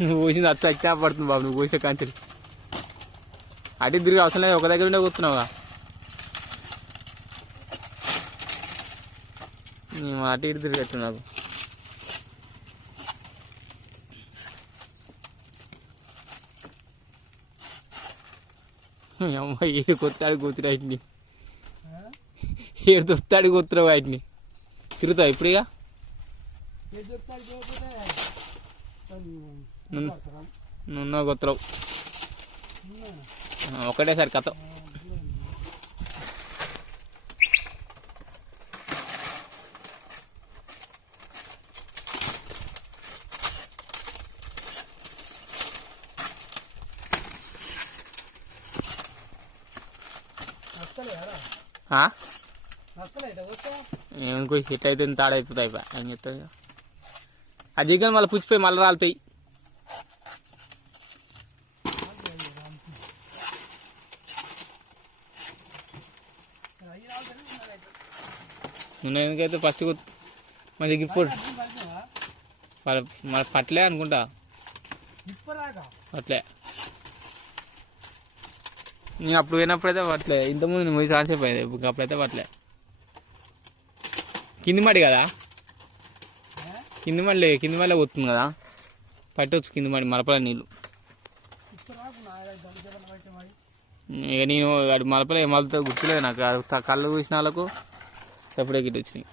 నువ్వు పోసింది అచ్చా పడుతుంది బాబు, నువ్వు పోసే కాంచెలు అటు తిరిగి అవసరం లేదు, ఒక దగ్గర ఉండే కూర్చున్నావుగా. నేను అటు ఇటు తిరిగట్టు నాకు. అమ్మాయి ఏడు కొత్తాడు కూతురు వాటిని, ఏడు దొస్తాడు కూతురు వాటిని తిరుగుతావు ఇప్పుడు. ఇక నువ్వు కొత్తరావు ఒకటేసారి కథ. ఏమనుకో ఎట్లయితే తాడైపోతాయి ఏం చెప్తాయి. ఆ జిగ్గలు మళ్ళీ పుచ్చిపోయి మళ్ళీ రాలుతాయి. నువ్వు ఎందుకైతే ఫస్ట్ మా దగ్గర మన పట్లే అనుకుంటా, అట్లే నేను అప్పుడు పోయినప్పుడైతే పట్లే. ఇంతకుముందు నువ్వు చాలాసేపు అయింది, అప్పుడైతే పట్లే. కింది మడి కదా, కింది మళ్ళీ వస్తుంది కదా, పట్టవచ్చు కింది మడి మలపల నీళ్ళు. ఇక నేను మలపల మలుతా గుర్తులేదు నాకు, కళ్ళు చూసిన వాళ్ళకు ఎప్పుడే గిట్ట వచ్చినాయి.